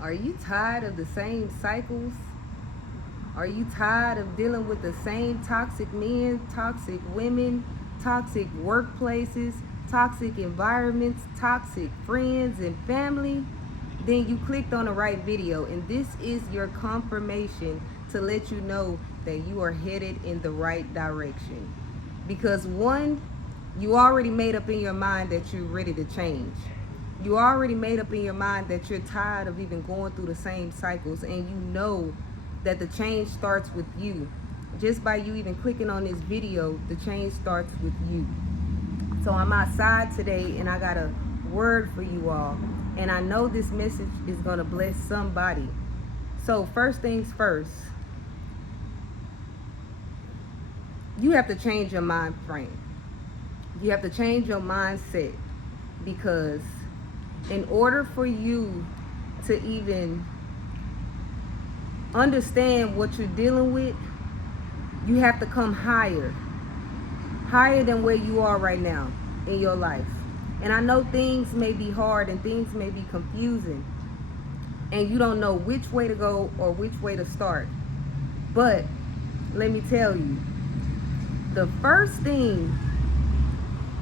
Are you tired of the same cycles? Are you tired of dealing with the same toxic men, toxic women, toxic workplaces, toxic environments, toxic friends and family? Then you clicked on the right video, and this is your confirmation to let you know that you are headed in the right direction. Because one, you already made up in your mind that you're ready to change. You already made up in your mind that you're tired of even going through the same cycles, and you know that the change starts with you. Just by you even clicking on this video, the change starts with you. So I'm outside today and I got a word for you all. And I know this message is going to bless somebody. So first things first, you have to change your mind frame. You have to change your mindset, because in order for you to even understand what you're dealing with, you have to come higher than where you are right now in your life. And I know things may be hard and things may be confusing, and you don't know which way to go or which way to start. But let me tell you, the first thing,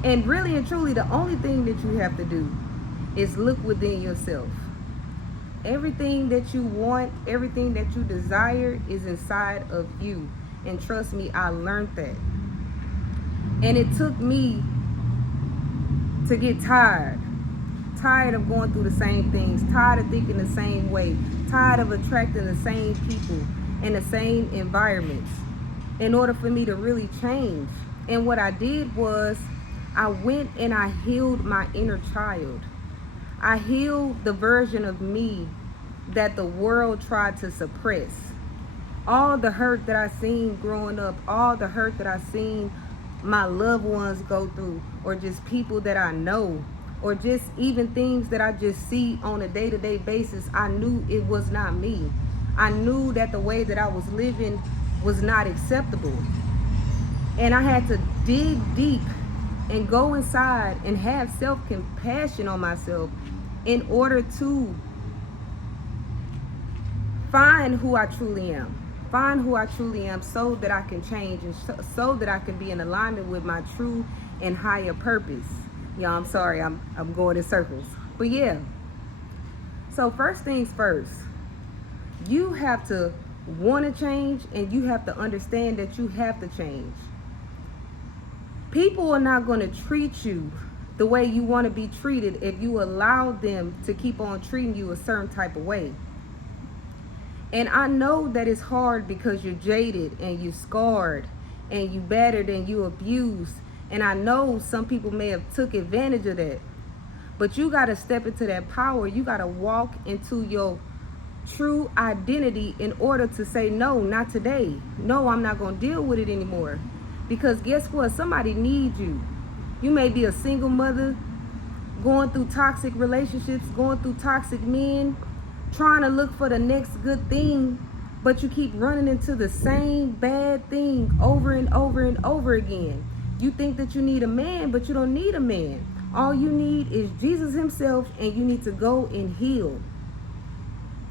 and really and truly the only thing that you have to do, is look within yourself. Everything that you want, everything that you desire is inside of you. And trust me, I learned that. And it took me to get tired of going through the same things, tired of thinking the same way, tired of attracting the same people and the same environments, in order for me to really change. And what I did was, I went and I healed my inner child. I healed the version of me that the world tried to suppress. All the hurt that I seen growing up, all the hurt that I seen my loved ones go through, or just people that I know, or just even things that I just see on a day-to-day basis, I knew it was not me. I knew that the way that I was living was not acceptable. And I had to dig deep and go inside and have self-compassion on myself in order to find who I truly am. Find who I truly am, so that I can change, and so that I can be in alignment with my true and higher purpose. Y'all, I'm sorry, I'm going in circles. But yeah. So first things first, you have to want to change, and you have to understand that you have to change. People are not going to treat you the way you want to be treated if you allow them to keep on treating you a certain type of way. And I know that it's hard because you're jaded and you scarred and you battered and you abused. And I know some people may have took advantage of that. But you got to step into that power. You got to walk into your true identity in order to say, no, not today. No, I'm not going to deal with it anymore. Because guess what? Somebody needs you. You may be a single mother going through toxic relationships, going through toxic men, trying to look for the next good thing, but you keep running into the same bad thing over and over and over again. You think that you need a man, but you don't need a man. All you need is Jesus himself, and you need to go and heal.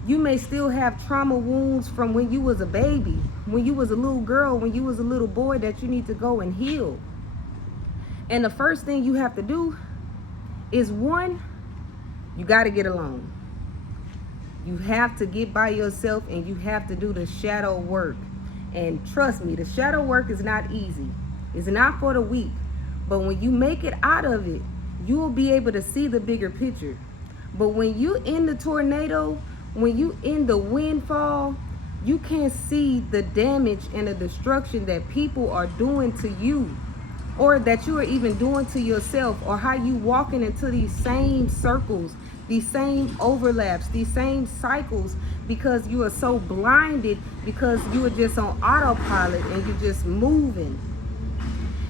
You may still have trauma wounds from when you was a baby, when you was a little girl, when you was a little boy, that you need to go and heal. And the first thing you have to do is, one, you got to get alone. You have to get by yourself, and you have to do the shadow work. And trust me, the shadow work is not easy. It's not for the weak. But when you make it out of it, you will be able to see the bigger picture. But when you in the tornado, when you in the windfall, you can't see the damage and the destruction that people are doing to you, or that you are even doing to yourself, or how you walking into these same circles, these same overlaps, these same cycles, because you are so blinded, because you are just on autopilot, and you're just moving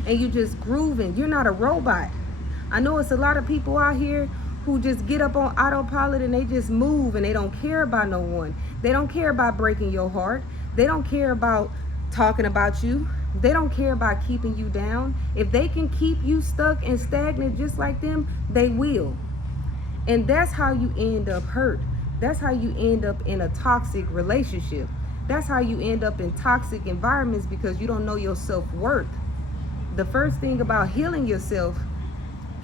and you're just grooving. You're not a robot. I know it's a lot of people out here who just get up on autopilot and they just move, and they don't care about no one. They don't care about breaking your heart. They don't care about talking about you. They don't care about keeping you down. If they can keep you stuck and stagnant just like them, they will. And that's how you end up hurt, That's how you end up in a toxic relationship. That's how you end up in toxic environments, because you don't know your self-worth. The first thing about healing yourself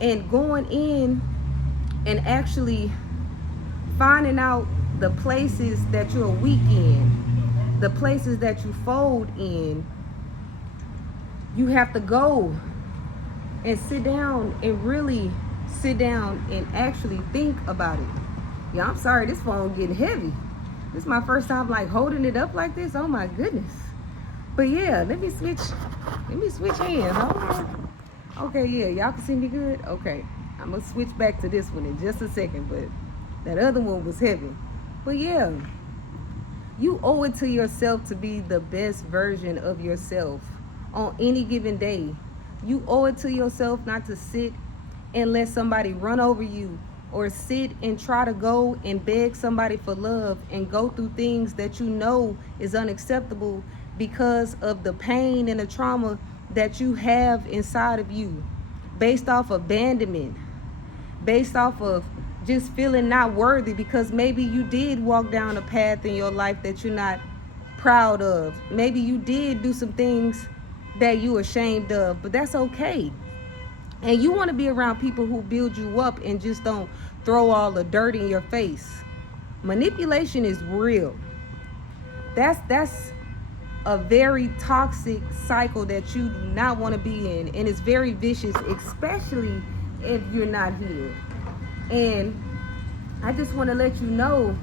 and going in and actually finding out the places that you're weak in, the places that you fold in, you have to go and sit down and really sit down and actually think about it. Yeah, I'm sorry, this phone getting heavy. This is my first time like holding it up like this. Oh my goodness. But yeah, let me switch hands. Hold on. Okay, yeah, y'all can see me good? Okay. I'm gonna switch back to this one in just a second, but that other one was heavy. But yeah, you owe it to yourself to be the best version of yourself on any given day. You owe it to yourself not to sit and let somebody run over you, or sit and try to go and beg somebody for love and go through things that you know is unacceptable because of the pain and the trauma that you have inside of you, based off abandonment, based off of just feeling not worthy, because maybe you did walk down a path in your life that you're not proud of. Maybe you did do some things that you ashamed of, but that's okay. And you want to be around people who build you up and just don't throw all the dirt in your face. Manipulation is real. That's a very toxic cycle that you do not want to be in, and it's very vicious, especially if you're not healed. And I just want to let you know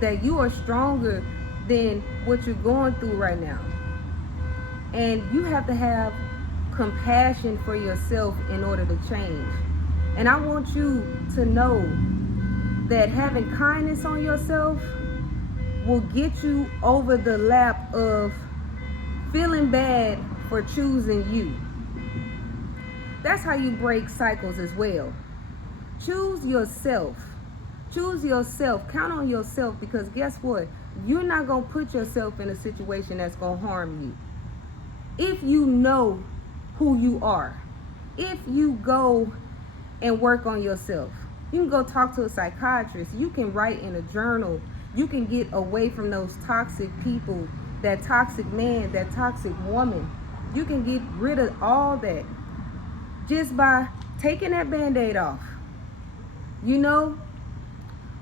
that you are stronger than what you're going through right now. And you have to have compassion for yourself in order to change. And I want you to know that having kindness on yourself will get you over the lap of feeling bad for choosing you. That's how you break cycles as well. Choose yourself. Choose yourself. Count on yourself, because guess what? You're not going to put yourself in a situation that's going to harm you. If you know who you are, if you go and work on yourself, you can go talk to a psychiatrist, you can write in a journal, you can get away from those toxic people, that toxic man, that toxic woman. You can get rid of all that just by taking that band-aid off. You know,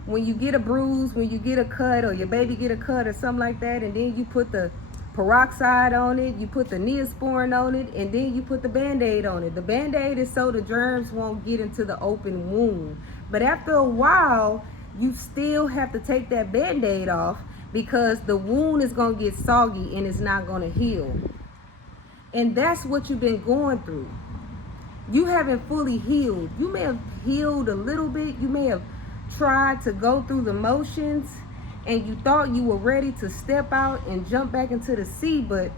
when you get a bruise, when you get a cut, or your baby get a cut or something like that, and then you put the peroxide on it, you put the Neosporin on it, and then you put the band-aid on it. The band-aid is so the germs won't get into the open wound. But after a while, you still have to take that band-aid off, because the wound is going to get soggy and it's not going to heal. And that's what you've been going through. You haven't fully healed. You may have healed a little bit. You may have tried to go through the motions, and you thought you were ready to step out and jump back into the sea, but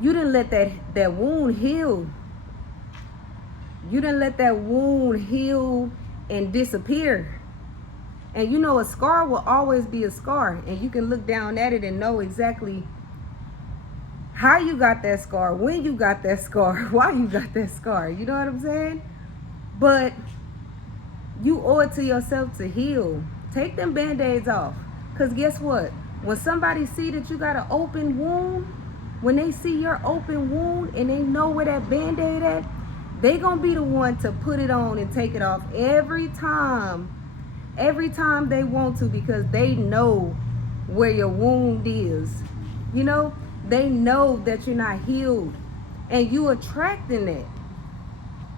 you didn't let that wound heal. You didn't let that wound heal and disappear. And you know, a scar will always be a scar, and you can look down at it and know exactly how you got that scar, when you got that scar, why you got that scar. You know what I'm saying? But you owe it to yourself to heal. Take them band-aids off. Because guess what? When somebody see that you got an open wound, when they see your open wound and they know where that band-aid at, they gonna be the one to put it on and take it off every time they want to, because they know where your wound is. You know, they know that you're not healed, and you attracting that.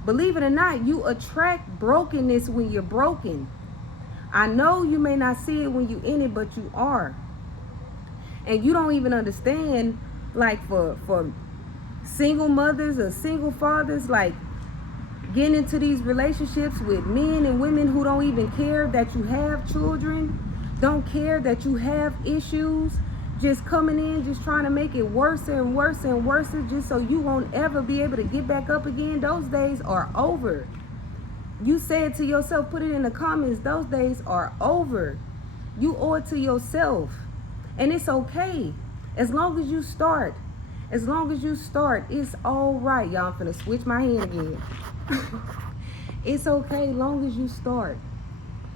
Believe it or not, you attract brokenness when you're broken. I know you may not see it when you're in it, but you are. And you don't even understand, like for single mothers or single fathers, like getting into these relationships with men and women who don't even care that you have children, don't care that you have issues, just coming in, just trying to make it worse and worse and worse, just so you won't ever be able to get back up again. Those days are over. You say it to yourself, put it in the comments, those days are over. You owe it to yourself. And it's okay. As long as you start. As long as you start, it's all right. Y'all, I'm finna switch my hand again. It's okay, long as you start.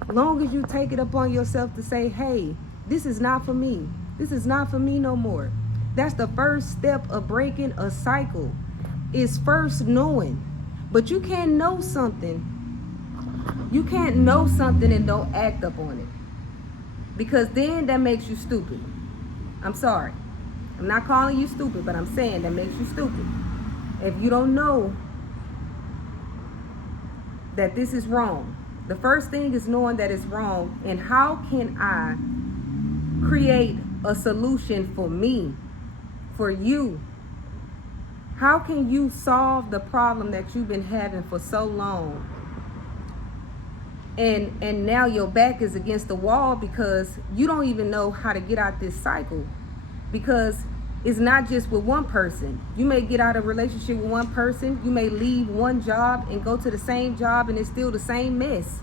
Long as you take it upon yourself to say, hey, this is not for me. This is not for me no more. That's the first step of breaking a cycle, is first knowing. But you can't know something. You can't know something and don't act up on it. Because then that makes you stupid. I'm sorry. I'm not calling you stupid, but I'm saying that makes you stupid. If you don't know that this is wrong, the first thing is knowing that it's wrong, and how can I create a solution for me, for you? How can you solve the problem that you've been having for so long? And now your back is against the wall because you don't even know how to get out this cycle. Because it's not just with one person. You may get out of a relationship with one person. You may leave one job and go to the same job and it's still the same mess.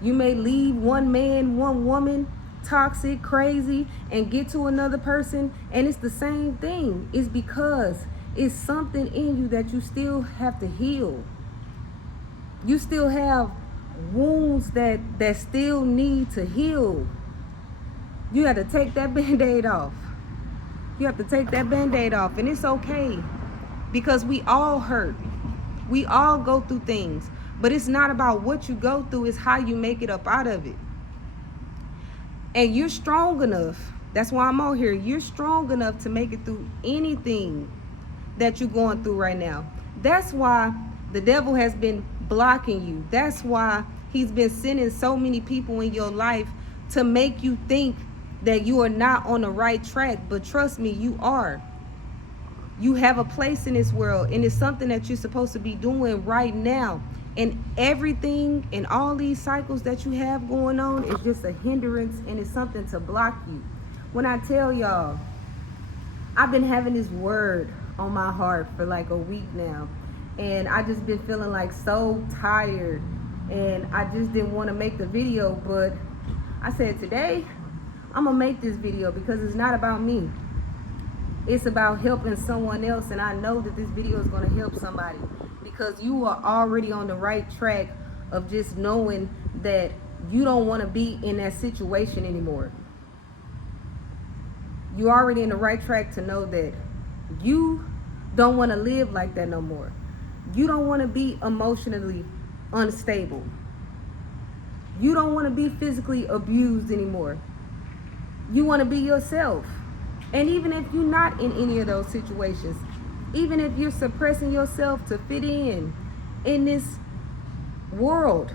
You may leave one man, one woman, toxic, crazy, and get to another person and it's the same thing. It's because it's something in you that you still have to heal. You still have wounds that still need to heal. You have to take that band-aid off. You have to take that band-aid off, and it's okay, because we all hurt. We all go through things, but it's not about what you go through, it's how you make it up out of it. And you're strong enough. That's why I'm out here. You're strong enough to make it through anything that you're going through right now. That's why the devil has been blocking you. That's why he's been sending so many people in your life to make you think that you are not on the right track. But trust me, you are. You have a place in this world, and it's something that you're supposed to be doing right now. And everything and all these cycles that you have going on is just a hindrance, and it's something to block you. When I tell y'all, I've been having this word on my heart for like a week now, and I just been feeling like so tired, and I just didn't want to make the video, but I said today I'm gonna make this video because it's not about me. It's about helping someone else, and I know that this video is going to help somebody, because you are already on the right track of just knowing that you don't want to be in that situation anymore. You're already in the right track to know that you don't want to live like that no more. You don't want to be emotionally unstable. You don't want to be physically abused anymore. You want to be yourself. And even if you're not in any of those situations, even if you're suppressing yourself to fit in this world,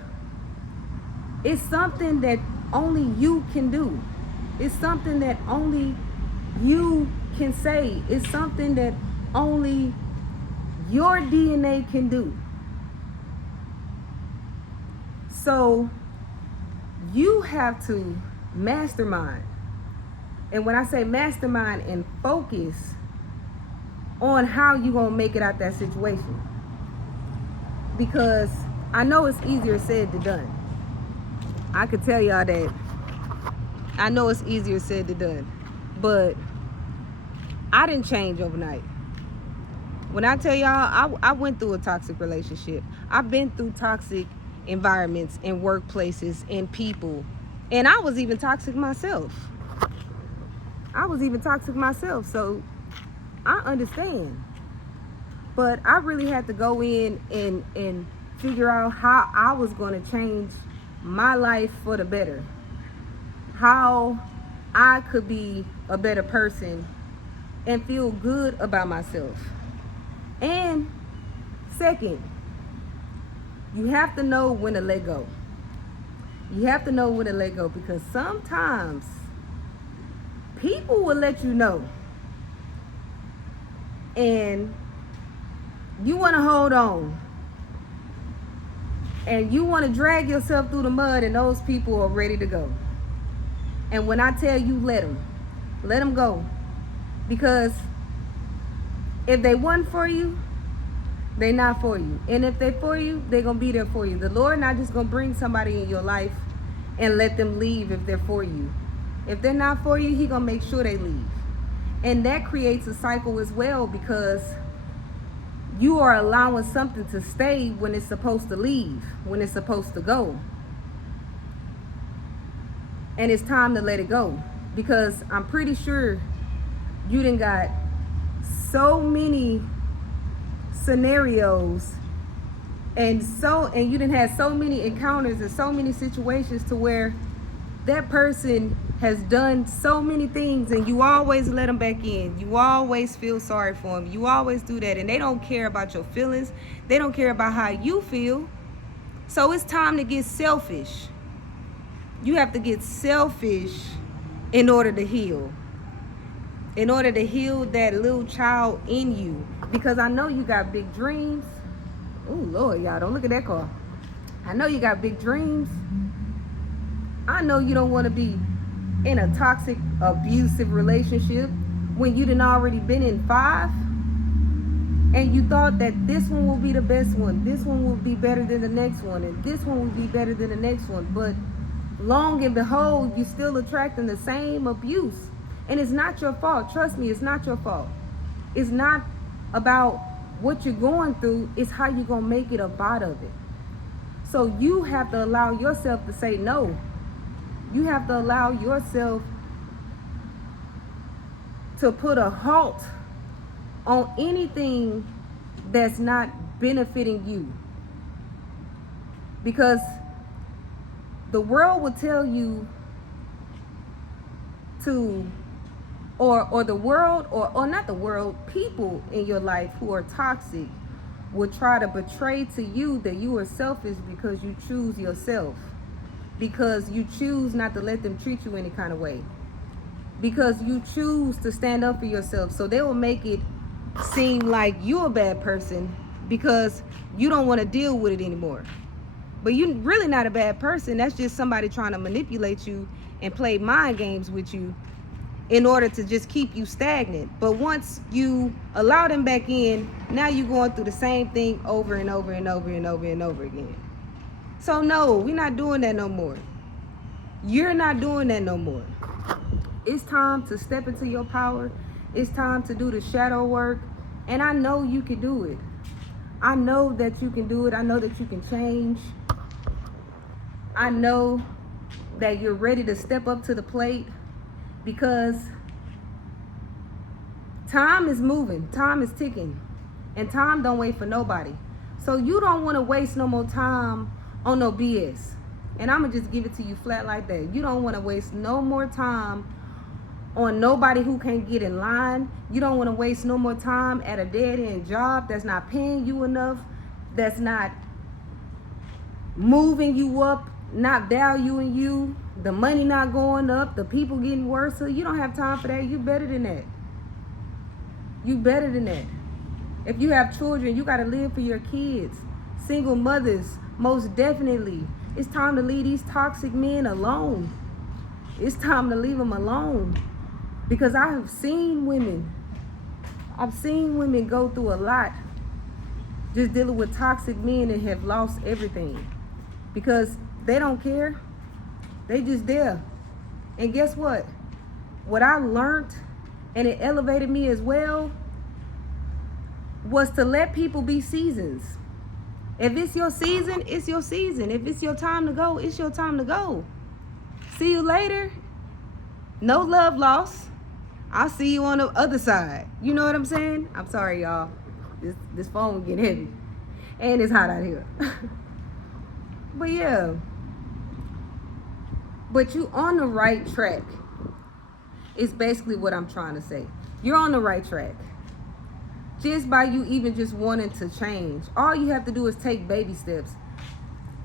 it's something that only you can do. It's something that only you can say. It's something that only your DNA can do. So you have to mastermind. And when I say mastermind, and focus on how you're going to make it out that situation. Because I know it's easier said than done. I could tell y'all that. I know it's easier said than done. But I didn't change overnight. When I tell y'all, I went through a toxic relationship. I've been through toxic environments and workplaces and people. And I was even toxic myself. So I understand. But I really had to go in and figure out how I was going to change my life for the better. How I could be a better person and feel good about myself. And second, you have to know when to let go. You have to know when to let go, because sometimes people will let you know, and you want to hold on, and you want to drag yourself through the mud, and those people are ready to go. And when I tell you, let them go, because if they weren't for you, they not for you. And if they for you, they're gonna be there for you. The Lord not just gonna bring somebody in your life and let them leave if they're for you. If they're not for you, he gonna make sure they leave. And that creates a cycle as well, because you are allowing something to stay when it's supposed to leave, when it's supposed to go. and it's time to let it go, because I'm pretty sure you done got so many scenarios and you done had so many encounters and so many situations to where that person has done so many things, and you always let them back in. You always feel sorry for them. You always do that, and they don't care about your feelings. They don't care about how you feel. So it's time to get selfish. You have to get selfish in order to heal. In order to heal that little child in you. Because I know you got big dreams. Oh, Lord, y'all, don't look at that car. I know you got big dreams. I know you don't want to be in a toxic, abusive relationship when you done already been in 5. And you thought that this one will be the best one. This one will be better than the next one. And this one will be better than the next one. But long and behold, you still attracting the same abuse. And it's not your fault. Trust me, it's not your fault. It's not about what you're going through. It's how you're going to make it up out of it. So you have to allow yourself to say no. You have to allow yourself to put a halt on anything that's not benefiting you. Because the world will tell you to, or the world, or not the world, people in your life who are toxic will try to betray to you that you are selfish because you choose yourself. Because you choose not to let them treat you any kind of way. Because you choose to stand up for yourself. So they will make it seem like you're a bad person because you don't want to deal with it anymore. But you're really not a bad person. That's just somebody trying to manipulate you and play mind games with you in order to just keep you stagnant. But once you allow them back in, now you're going through the same thing over and over and over and over and over again. So no, we're not doing that no more. You're not doing that no more. It's time to step into your power. It's time to do the shadow work. And I know you can do it. I know that you can do it. I know that you can change. I know that you're ready to step up to the plate, because time is moving. Time is ticking. And time don't wait for nobody. So you don't want to waste no more time on no BS. And I'm going to just give it to you flat like that. You don't want to waste no more time on nobody who can't get in line. You don't want to waste no more time at a dead-end job that's not paying you enough, that's not moving you up, not valuing you, the money not going up, the people getting worse. So you don't have time for that. You better than that. You better than that. If you have children, you got to live for your kids. Single mothers, most definitely. It's time to leave these toxic men alone. It's time to leave them alone. Because I have seen women. I've seen women go through a lot just dealing with toxic men and have lost everything. Because they don't care. They just there. And guess what? What I learned, and it elevated me as well, was to let people be seasons. If it's your season, it's your season. If it's your time to go, it's your time to go. See you later. No love lost. I'll see you on the other side. You know what I'm saying? I'm sorry, y'all. This phone getting heavy. And it's hot out here. But yeah. But you on the right track. It's basically what I'm trying to say. You're on the right track. Just by you even just wanting to change. All you have to do is take baby steps.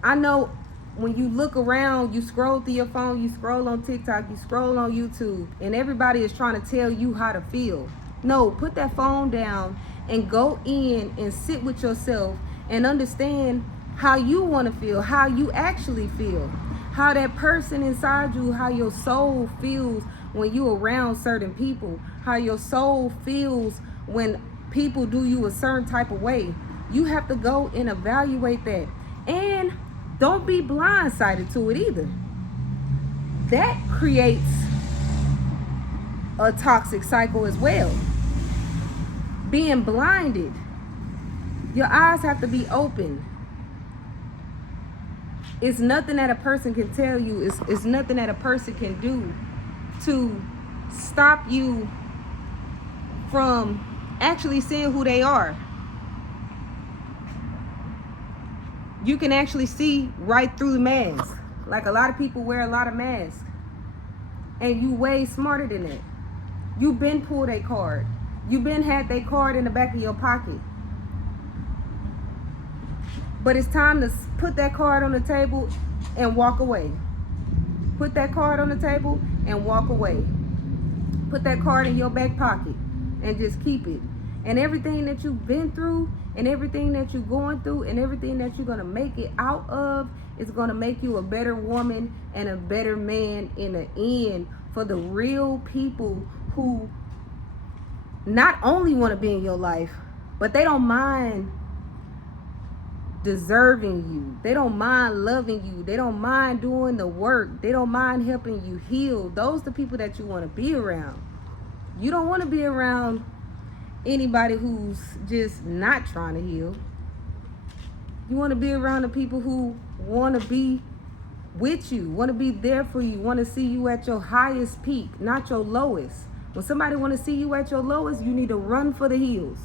I know when you look around, you scroll through your phone, you scroll on TikTok, you scroll on YouTube, and everybody is trying to tell you how to feel. No, put that phone down and go in and sit with yourself and understand how you want to feel, how you actually feel, how that person inside you, how your soul feels when you're around certain people, how your soul feels when people do you a certain type of way. You have to go and evaluate that. And don't be blindsided to it either. That creates a toxic cycle as well. Being blinded. Your eyes have to be open. It's nothing that a person can tell you. It's nothing that a person can do to stop you from actually seeing who they are. You can actually see right through the mask. Like, a lot of people wear a lot of masks, and you way smarter than that. You been pulled a card. You been had that card in the back of your pocket. But it's time to put that card on the table and walk away. Put that card on the table and walk away. Put that card in your back pocket and just keep it. And everything that you've been through, and everything that you're going through, and everything that you're going to make it out of is going to make you a better woman and a better man in the end, for the real people who not only want to be in your life, but they don't mind deserving you. They don't mind loving you. They don't mind doing the work. They don't mind helping you heal. Those are the people that you want to be around. You don't want to be around anybody who's just not trying to heal. You want to be around the people who want to be with you, want to be there for you, want to see you at your highest peak, not your lowest. When somebody want to see you at your lowest, you need to run for the hills.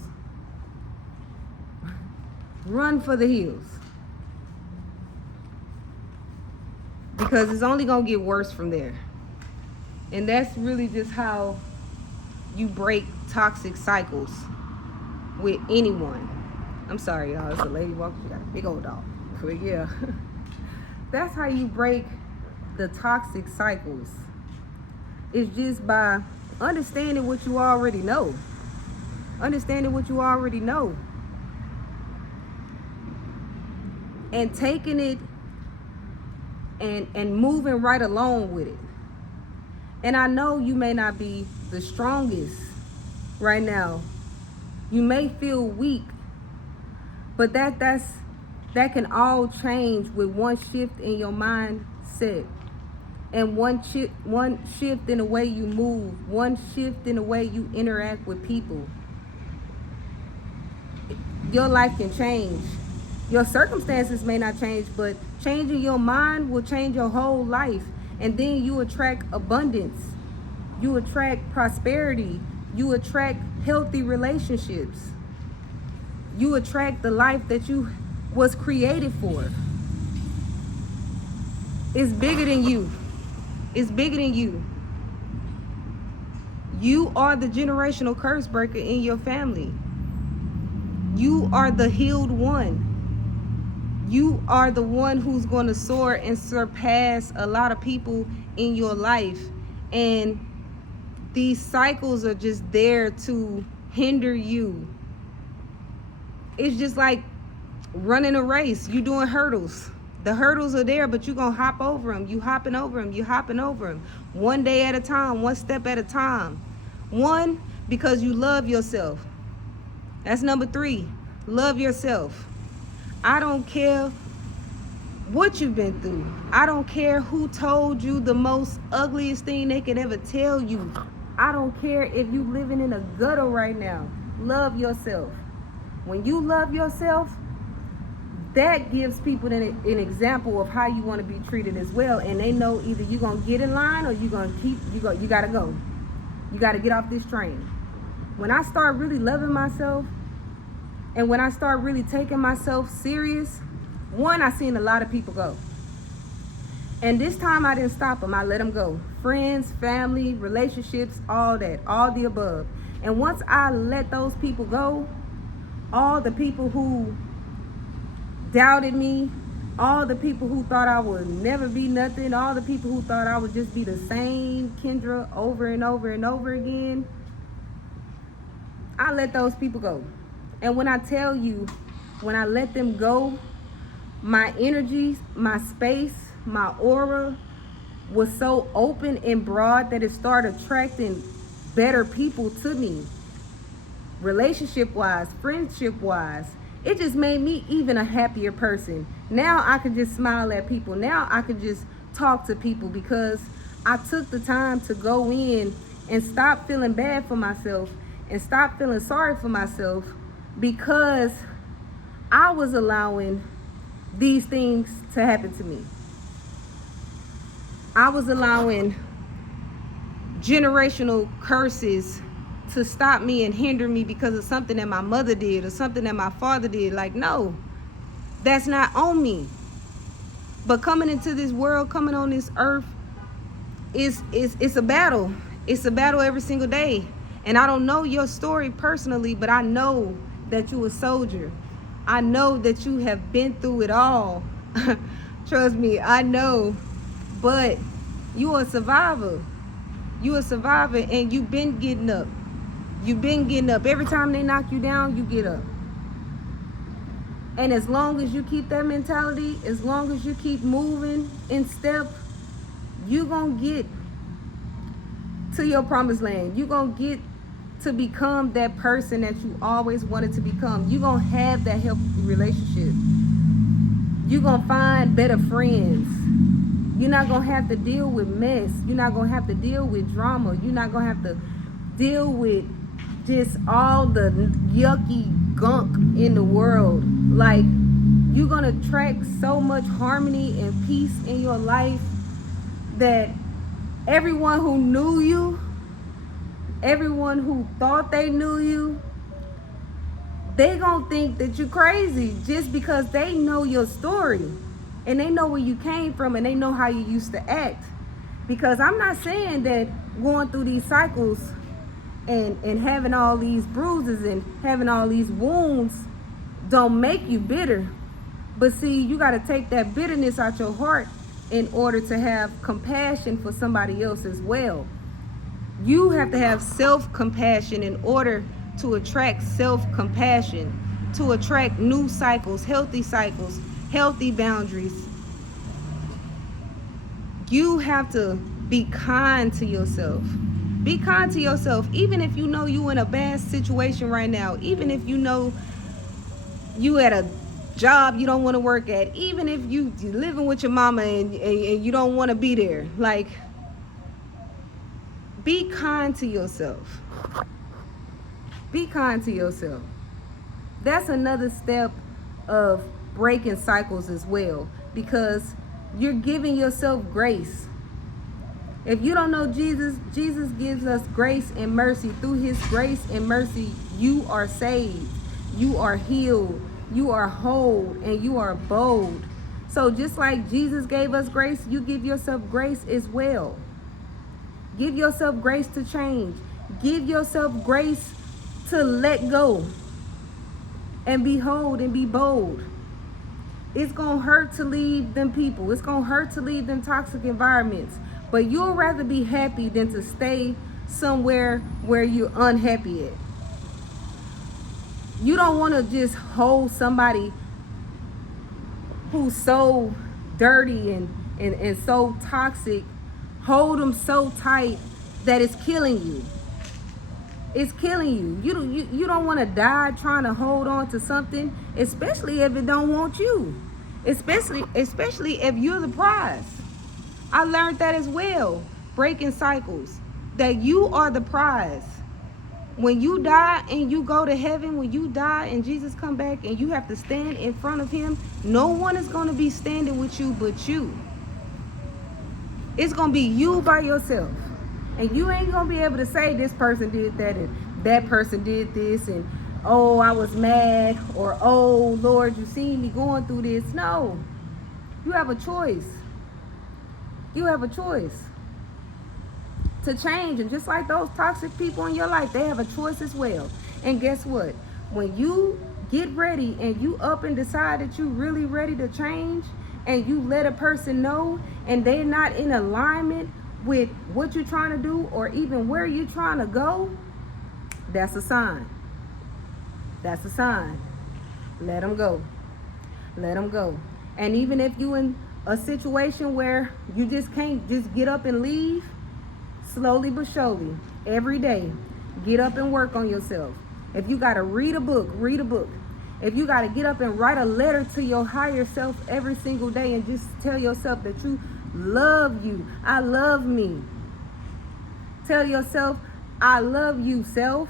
Run for the hills. Because it's only going to get worse from there. And that's really just how you break toxic cycles with anyone. I'm sorry, y'all. It's a lady walking. She got a big old dog. But yeah. That's how you break the toxic cycles. It's just by understanding what you already know. Understanding what you already know. And taking it and moving right along with it. And I know you may not be the strongest right now. You may feel weak, but that can all change with one shift in your mindset, and one shift in the way you move, one shift in the way you interact with people. Your life can change. Your circumstances may not change, but changing your mind will change your whole life. And then you attract abundance. You attract prosperity. You attract healthy relationships. You attract the life that you was created for. It's bigger than you. It's bigger than you. You are the generational curse breaker in your family. You are the healed one. You are the one who's going to soar and surpass a lot of people in your life. And these cycles are just there to hinder you. It's just like running a race. You doing hurdles. The hurdles are there, but you're going to hop over them. You hopping over them. You hopping over them. One day at a time, one step at a time. One, because you love yourself. That's number 3. Love yourself. I don't care what you've been through. I don't care who told you the most ugliest thing they could ever tell you. I don't care if you living in a gutter right now. Love yourself. When you love yourself, that gives people an example of how you want to be treated as well. And they know either you're going to get in line or you're going to you got to go. You got to get off this train. When I start really loving myself, and when I start really taking myself serious, one, I seen a lot of people go. And this time I didn't stop them. I let them go. Friends, family, relationships, all that, all the above. And once I let those people go, all the people who doubted me, all the people who thought I would never be nothing, all the people who thought I would just be the same Kendra over and over and over again, I let those people go. And when I tell you, when I let them go, my energy, my space, my aura was so open and broad that it started attracting better people to me. Relationship-wise, friendship-wise. It just made me even a happier person. Now I could just smile at people. Now I could just talk to people because I took the time to go in and stop feeling bad for myself and stop feeling sorry for myself, because I was allowing these things to happen to me. I was allowing generational curses to stop me and hinder me because of something that my mother did or something that my father did. Like, no, that's not on me. But coming into this world, coming on this earth, is it's a battle. It's a battle every single day. And I don't know your story personally, but I know that you a soldier. I know that you have been through it all. Trust me, I know. But you a survivor. You a survivor, and you've been getting up. You've been getting up. Every time they knock you down, you get up. And as long as you keep that mentality, as long as you keep moving in step, you're going to get to your promised land. You're going to get to become that person that you always wanted to become. You're going to have that healthy relationship. You're going to find better friends. You're not going to have to deal with mess. You're not going to have to deal with drama. You're not going to have to deal with just all the yucky gunk in the world. Like, you're going to attract so much harmony and peace in your life that everyone who knew you, everyone who thought they knew you, they gonna think that you're crazy just because they know your story and they know where you came from and they know how you used to act. Because I'm not saying that going through these cycles and having all these bruises and having all these wounds don't make you bitter. But see, you got to take that bitterness out your heart in order to have compassion for somebody else as well. You have to have self-compassion in order to attract self-compassion, to attract new cycles, healthy boundaries. You have to be kind to yourself. Be kind to yourself, even if you know you in a bad situation right now, even if you know you at a job you don't want to work at, even if you living with your mama and you don't want to be there. Like, be kind to yourself. Be kind to yourself. That's another step of breaking cycles as well, because you're giving yourself grace. If you don't know Jesus, Jesus gives us grace and mercy. Through his grace and mercy, you are saved, you are healed, you are whole, and you are bold. So just like Jesus gave us grace, you give yourself grace as well. Give yourself grace to change. Give yourself grace to let go and be whole and be bold. It's going to hurt to leave them people. It's going to hurt to leave them toxic environments. But you'll rather be happy than to stay somewhere where you're unhappy at. You don't want to just hold somebody who's so dirty and so toxic. Hold them so tight that it's killing you. It's killing you. You don't want to die trying to hold on to something, especially if it don't want you. Especially if you're the prize. I learned that as well, breaking cycles, that you are the prize. When you die and you go to heaven, when you die and Jesus come back and you have to stand in front of him, no one is going to be standing with you but you. It's going to be you by yourself. And you ain't going to be able to say this person did that and that person did this and, oh, I was mad, or, oh, Lord, you seen me going through this. No, you have a choice. You have a choice to change. And just like those toxic people in your life, they have a choice as well. And guess what? When you get ready and you up and decide that you're really ready to change, and you let a person know and they're not in alignment with what you're trying to do or even where you're trying to go, that's a sign. That's a sign. Let them go. Let them go. And even if you in a situation where you just can't just get up and leave, slowly but surely, every day, get up and work on yourself. If you got to read a book, read a book. If you got to get up and write a letter to your higher self every single day and just tell yourself that you love you. I love me. Tell yourself, I love you, self.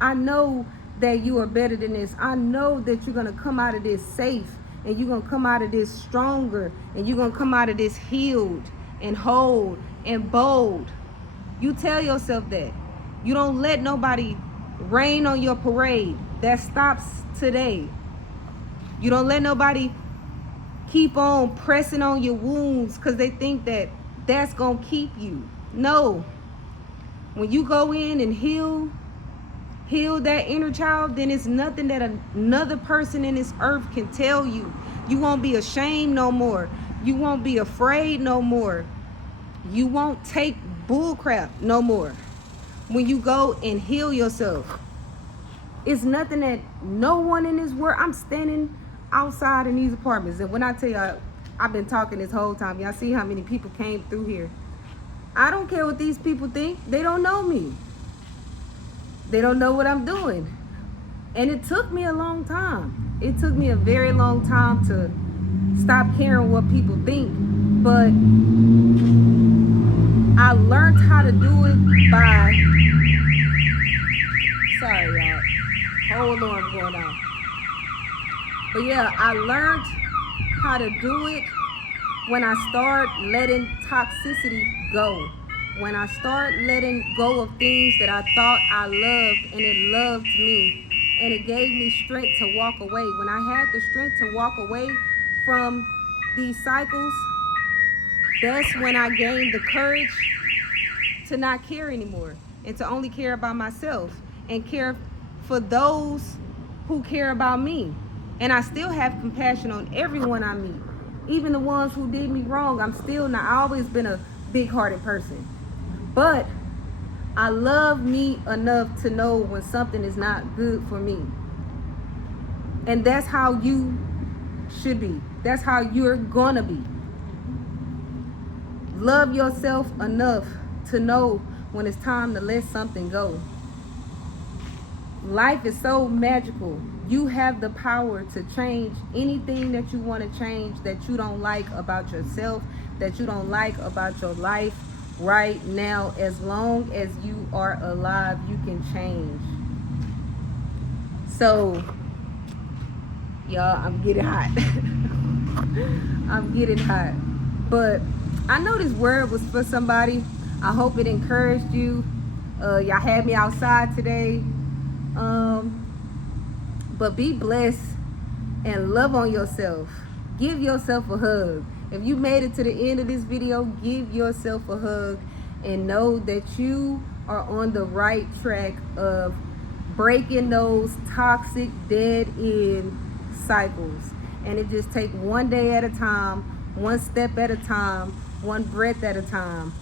I know that you are better than this. I know that you're going to come out of this safe. and you're going to come out of this stronger, and you're going to come out of this healed and whole and bold. You tell yourself that. You don't let nobody rain on your parade. That stops today. You don't let nobody keep on pressing on your wounds because they think that that's going to keep you. No. When you go in and heal that inner child, then it's nothing that another person in this earth can tell you. You won't be ashamed no more. You won't be afraid no more. You won't take bullcrap no more. When you go and heal yourself, it's nothing that no one in this world. I'm standing outside in these apartments, and when I tell y'all, I've been talking this whole time. Y'all see how many people came through here. I don't care what these people think. They don't know me. They don't know what I'm doing. And it took me a long time. It took me a very long time to stop caring what people think. But I learned how to do it by... Sorry, y'all. Whole alarm going on. But yeah, I learned how to do it when I start letting toxicity go. When I start letting go of things that I thought I loved, and it loved me, and it gave me strength to walk away. When I had the strength to walk away from these cycles, that's when I gained the courage to not care anymore, and to only care about myself and care for those who care about me. And I still have compassion on everyone I meet, even the ones who did me wrong. I'm still not. I've always been a big-hearted person. But I love me enough to know when something is not good for me. And that's how you should be. That's how you're gonna be. Love yourself enough to know when it's time to let something go. Life is so magical. You have the power to change anything that you want to change, that you don't like about yourself, that you don't like about your life. Right now, as long as you are alive, you can change. So, y'all, I'm getting hot. I'm getting hot. But I know this word was for somebody. I hope it encouraged you. Y'all had me outside today. But be blessed and love on yourself. Give yourself a hug. If you made it to the end of this video, give yourself a hug and know that you are on the right track of breaking those toxic dead-end cycles. And it just takes one day at a time, one step at a time, one breath at a time,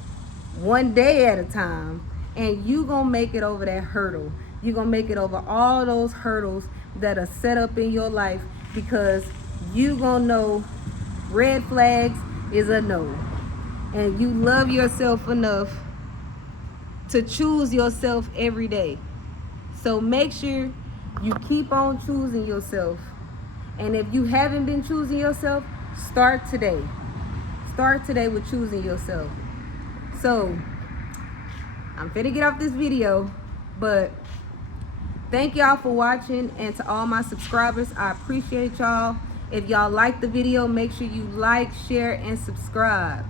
one day at a time, and you gonna make it over that hurdle. You're gonna make it over all those hurdles that are set up in your life, because you gonna know red flags is a no. And you love yourself enough to choose yourself every day. So make sure you keep on choosing yourself. And if you haven't been choosing yourself, start today. Start today with choosing yourself. So I'm finna get off this video, but thank y'all for watching, and to all my subscribers, I appreciate y'all. If y'all like the video, make sure you like, share, and subscribe.